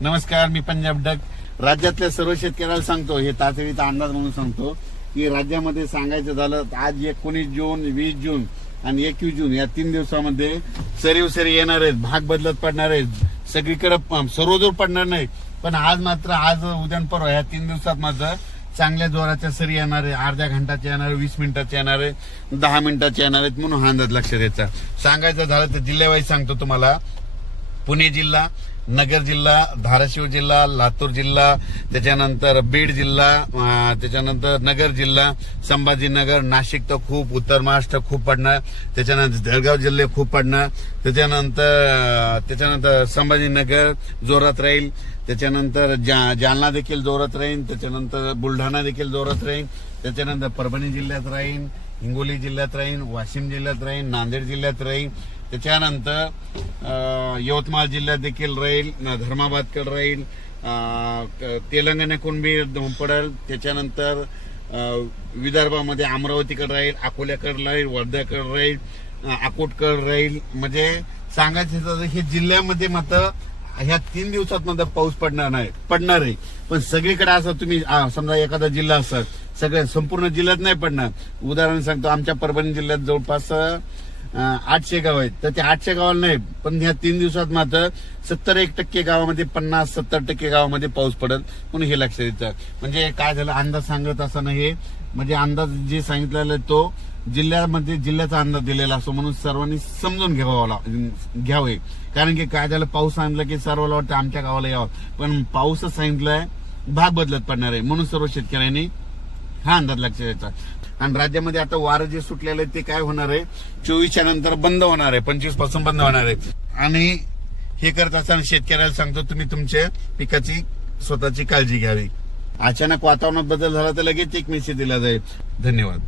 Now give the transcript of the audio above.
नमस्कार, मी पंजाब डक. राज्यातल्या सर्व शेतकऱ्याला सांगतो, हे तातडीचा अंदाज म्हणून सांगतो की राज्यामध्ये सांगायचं झालं तर आज 19 जून, 20 जून आणि 21 जून या 3 दिवसामध्ये सरी येणार आहेत, भाग बदलत पडणार आहेत, सगळीकडे सर्वदूर पडणार नाही. पण आज मात्र आज उद्या परवा या 3 दिवसात मात्र चांगल्या जोराच्या सरी येणार आहे. अर्ध्या घंटाच्या येणार आहे, 20 मिनिटाच्या येणार आहे, 10 मिनिटाच्या येणार आहेत. म्हणून हा अंदाज लक्षात द्यायचा. सांगायचं झालं तर जिल्ह्यावाईज सांगतो तुम्हाला. पुणे जिल्हा, नगर जिल्हा, धाराशिव जिल्हा, लातूर जिल्हा, त्याच्यानंतर बीड जिल्हा, त्याच्यानंतर नगर जिल्हा, संभाजीनगर, नाशिक तर खूप, उत्तर महाराष्ट्र खूप पडणार, त्याच्यानंतर जळगाव जिल्हे खूप पडणार, त्याच्यानंतर संभाजीनगर जोरात राहील, त्याच्यानंतर जालना देखील जोरात राहील, त्याच्यानंतर बुलढाणा देखील जोरात राहील, त्याच्यानंतर परभणी जिल्ह्यात राहील, हिंगोली जिल्ह्यात राहील, वाशिम जिल्ह्यात राहील, नांदेड जिल्ह्यात राहील, त्याच्यानंतर यवतमाळ जिल्ह्यात देखील राहील, धर्माबादकडे राहील, तेलंगणाकडून बी पडेल, त्याच्यानंतर विदर्भामध्ये अमरावतीकडे राहील, अकोल्याकडे राहील, वर्ध्याकडे राहील, अकोटकडे राहील. म्हणजे सांगायचं हे जिल्ह्यामध्ये मात्र ह्या 3 दिवसात मध्ये पाऊस पडणार आहे. पण सगळीकडे असं तुम्ही समजा एखादा जिल्हा असं सगळ्या संपूर्ण जिल्ह्यात नाही पडणार. उदाहरण सांगतो, आमच्या परभणी जिल्ह्यात जवळपास 800 गाव आहेत, तर ते 800 गावाला नाही, पण ह्या 3 दिवसात मात्र 70% गावामध्ये, 50-70% गावामध्ये पाऊस पडेल. म्हणून हे लक्षात येतं. म्हणजे काय झालं, अंदाज सांगत असताना हे म्हणजे अंदाज जे सांगितलेला आहे तो जिल्ह्यामध्ये जिल्ह्याचा अंदाज दिलेला असतो. म्हणून सर्वांनी समजून घ्यावे. कारण की काय झालं, पाऊस सांगितलं की सर्वांना वाटतं आमच्या गावाला यावं, पण पाऊसच सांगितलंय भाग बदलत पडणार आहे. म्हणून सर्व शेतकऱ्यांनी हा अंदाज लक्षात द्यायचा. आणि राज्यामध्ये आता वारं जे सुटलेलं आहे ते काय होणार आहे, 24च्या नंतर बंद होणार आहे, 25 पासून बंद होणार आहे. आणि हे करत असताना शेतकऱ्याला सांगतो, तुम्ही तुमच्या पिकाची स्वतःची काळजी घ्यावी. अचानक वातावरणात बदल झाला तर लगेच एक मेसेज दिला जाईल. धन्यवाद.